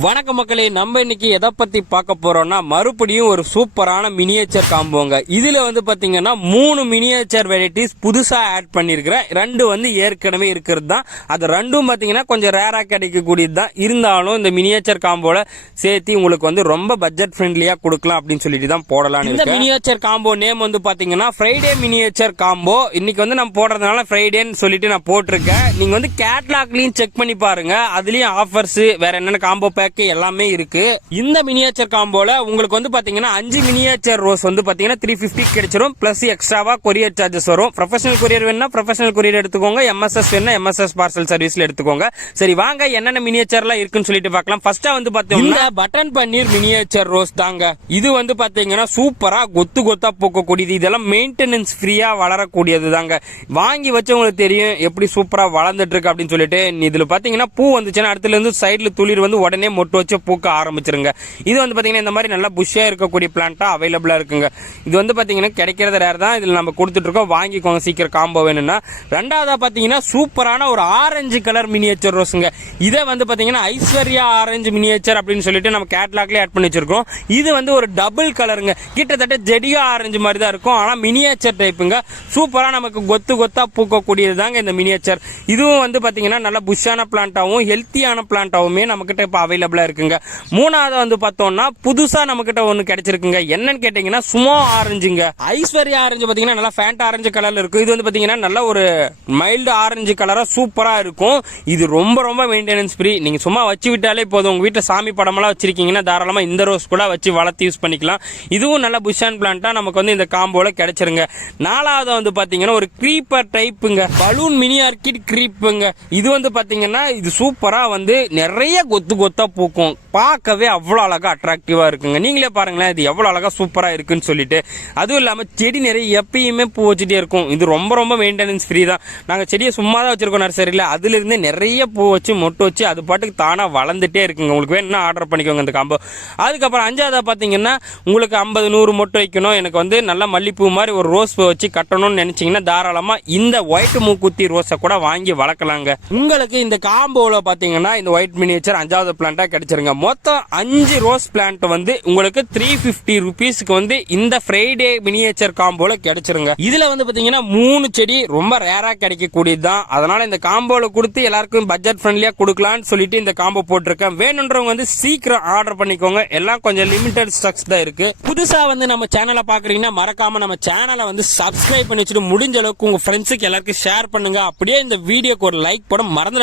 வணக்க மக்களே, நம்ம இன்னைக்கு எதை பத்தி பார்க்க போறோம்னா மறுபடியும் ஒரு சூப்பரான மினியேச்சர் காம்போங்க. இதுல பாத்தீங்கன்னா 3 மினியேச்சர் வெரைட்டிஸ் புதுசா ஆட் பண்ணிருக்கிறேன். 2 ஏற்கனவே இருக்கிறது தான். அது 2 பாத்தீங்கன்னா கொஞ்சம் ரேரா கிடைக்கக்கூடியது தான். இருந்தாலும் இந்த மினியேச்சர் காம்போல சேர்த்து உங்களுக்கு ரொம்ப பட்ஜெட் ஃப்ரெண்ட்லியா கொடுக்கலாம் அப்படின்னு சொல்லிட்டு தான் போடலாம். இந்த மினியேச்சர் காம்போ நேம் பாத்தீங்கன்னா ஃப்ரைடே மினியேச்சர் காம்போ. இன்னைக்கு நம்ம போடுறதுனால ஃப்ரைடேன்னு சொல்லிட்டு நான் போட்டிருக்கேன். நீங்க கேட்லாக்லயும் செக் பண்ணி பாருங்க. அதுலயும் ஆஃபர்ஸ் வேற என்னென்ன காம்போ எல்லாமே இருக்கு. இந்த மினியேச்சர் காம்போல உங்களுக்கு பாத்தீங்கன்னா 5 மினியேச்சர் ரோஸ் பாத்தீங்கன்னா 350 கிடைச்சிரும். பிளஸ் எக்ஸ்ட்ராவா கொரியர் சார்ஜஸ் வரும். ப்ரொஃபஷனல் கொரியர் வேணா ப்ரொஃபஷனல் கொரியர் எடுத்துக்கோங்க. எம்எஸ்எஸ் வேணா எம்எஸ்எஸ் பார்சல் சர்வீஸ்ல எடுத்துக்கோங்க. சரி வாங்க என்னென்ன மினியேச்சர்லாம் இருக்குன்னு சொல்லிட்டு பார்க்கலாம். ஃபர்ஸ்டா பாத்தீங்கன்னா பட்டன் பன்னீர் மினியேச்சர் ரோஸ் தாங்க. இது பாத்தீங்கன்னா சூப்பரா கொத்து கொத்தா பூக்கக்கூடியது. இதெல்லாம் மெயின்டெனன்ஸ் ஃப்ரீயா வளரக்கூடியது தாங்க. வாங்கி வச்சவங்களுக்கு தெரியும் எப்படி சூப்பரா வளர்ந்துட்டு இருக்கு அப்படின்னு சொல்லிட்டு. இதுல பாத்தீங்கன்னா பூ வந்துச்சுன்னா அடுத்துல இருந்து சைடுல துளிர் உடனே மொட்டு வச்சு பூக்க ஆரம்பிச்சிருங்க. இது பாத்தீங்கன்னா இந்த மாதிரி நல்லா புஷ்ஷா இருக்கக்கூடிய பிளான்ட்டா அவைலபிளா இருக்குங்க. இது பாத்தீங்கன்னா கிடைக்கிறது ரேர் தான். இதுல நம்ம கொடுத்துட்டு இருக்கோம். வாங்கிக்கோங்க சீக்கிரம் காம்போ வேணும்னா. ரெண்டாவதா பாத்தீங்கன்னா சூப்பரான ஒரு ஆரஞ்சு கலர் மினியேச்சர் ரோஸுங்க. இதை பாத்தீங்கன்னா ஐஸ்வர்யா ஆரஞ்சு மினியேச்சர் அப்படின்னு சொல்லிட்டு நம்ம கேட்லாக்லயே ஆட் பண்ணி வச்சிருக்கோம். இது ஒரு டபுள் கலருங்க. கிட்டத்தட்ட ஜெடியா ஆரஞ்சு மாதிரி தான் இருக்கும். ஆனா மினியேச்சர் டைப்புங்க. சூப்பரா நமக்கு கொத்து கொத்தா பூக்கக்கூடியது தாங்க இந்த மினியேச்சர். இதுவும் பாத்தீங்கன்னா நல்ல புஷ்ஷான பிளான்ட்டாவும் ஹெல்த்தியான பிளான்ட்டாவுமே நம்ம கிட்ட இப்ப அவைலபிளா இருக்குங்க. மூணாவது பார்த்தோம்னா புதுசா நம்ம கிட்ட ஒன்னு கிடைச்சிருக்குங்க. என்னன்னு கேட்டீங்கன்னா சுமோ ஆரஞ்சுங்க. ஐஸ்வர்யா ஆரஞ்சு பாத்தீங்கன்னா நல்லா ஃபேண்ட் ஆரஞ்சு கலர்ல இருக்கும். இது பாத்தீங்கன்னா நல்ல ஒரு மைல்டு ஆரஞ்சு கலரா சூப்பரா இருக்கும். இது ரொம்ப ரொம்ப மெயின்டெனன்ஸ் ஃப்ரீ. நீங்க சும்மா வச்சு விட்டாலே போதும். உங்க வீட்டுல சாமி படமெல்லாம் வச்சிருக்கீங்கன்னா தாராளமா இந்த ரோஸ் கூட வச்சு வளர்த்து யூஸ் பண்ணிக்கலாம். இதுவும் நல்ல புஷ் அண்ட் பிளான்ட்டா நமக்கு இந்த காம்போல கிடைச்சிருங்க. நாலாவது பாத்தீங்கன்னா ஒரு கிரீப்பர் டைப்புங்க. பலூன் மினி ஆர்கிட் கிரீப்புங்க. இது பாத்தீங்கன்னா இது சூப்பரா நிறைய கொத்து கொத்தா பூக்கும். பார்க்கவே அவ்வளவு அழகா அட்ராக்டிவா இருக்குங்க. நீங்களே பாருங்களேன் இது எவ்வளவு அழகா சூப்பரா இருக்குன்னு சொல்லிட்டு. அதுவும் இல்லாம செடி நிறைய எப்பயுமே பூ வச்சுட்டே இருக்கும். இது ரொம்ப ரொம்ப மெயின்டெனன்ஸ் ஃப்ரீ தான். நாங்க செடியை சும்மா தான் வச்சிருக்கோம் நர்சரியில. அதுல இருந்து நிறைய பூ வச்சு மொட்டு வச்சு அது பாட்டுக்கு தானா வளர்ந்துட்டே இருக்குங்க. உங்களுக்கு வேணும்னா ஆர்டர் பண்ணிக்கோங்க இந்த காம்போ. அதுக்கப்புறம் அஞ்சாவதா பாத்தீங்கன்னா உங்களுக்கு 50-100 மொட்டு வைக்கணும். எனக்கு நல்ல மல்லிப்பூ மாதிரி ஒரு ரோஸ் பூ வச்சு கட்டணும்னு நினைச்சீங்கன்னா தாராளமா இந்த ஒயிட் மூக்குத்தி ரோஸை கூட வாங்கி வளர்க்கலாங்க. உங்களுக்கு இந்த காம்போல பாத்தீங்கன்னா இந்த ஒயிட் மினியேச்சர் 5வது பிளான்ட்டா கிடைச்சிருங்க. மொத்தம் 5 ரோஸ் பிளான்ட் உங்களுக்கு 350 ருபீஸ்க்கு இந்த ஃப்ரைடே மினியேச்சர் காம்போல கிடைச்சிருங்க. இதுல பாத்தீங்கன்னா 3 செடி ரொம்ப ரேரா கிடைக்கக்கூடியதுதான். அதனால இந்த காம்போல கொடுத்து எல்லாருக்கும் பட்ஜெட் ஃப்ரெண்ட்லியா கொடுக்கலாம்னு சொல்லிட்டு இந்த காம்போ போட்டிருக்கேன். வேணுன்றவங்க சீக்கிரம் ஆர்டர் பண்ணிக்கோங்க. எல்லாம் கொஞ்சம் லிமிடெட் ஸ்டாக்ஸ் தான் இருக்கு. புதுசா நம்ம சேனலை பாக்குறீங்கன்னா மறக்காம நம்ம சேனலை சப்ஸ்கிரைப் பண்ணி வச்சுட்டு முடிஞ்ச அளவுக்கு உங்க ஃப்ரெண்ட்ஸுக்கு எல்லாருக்கும் ஷேர் பண்ணுங்க. அப்படியே இந்த வீடியோக்கு ஒரு லைக் போட மறந்து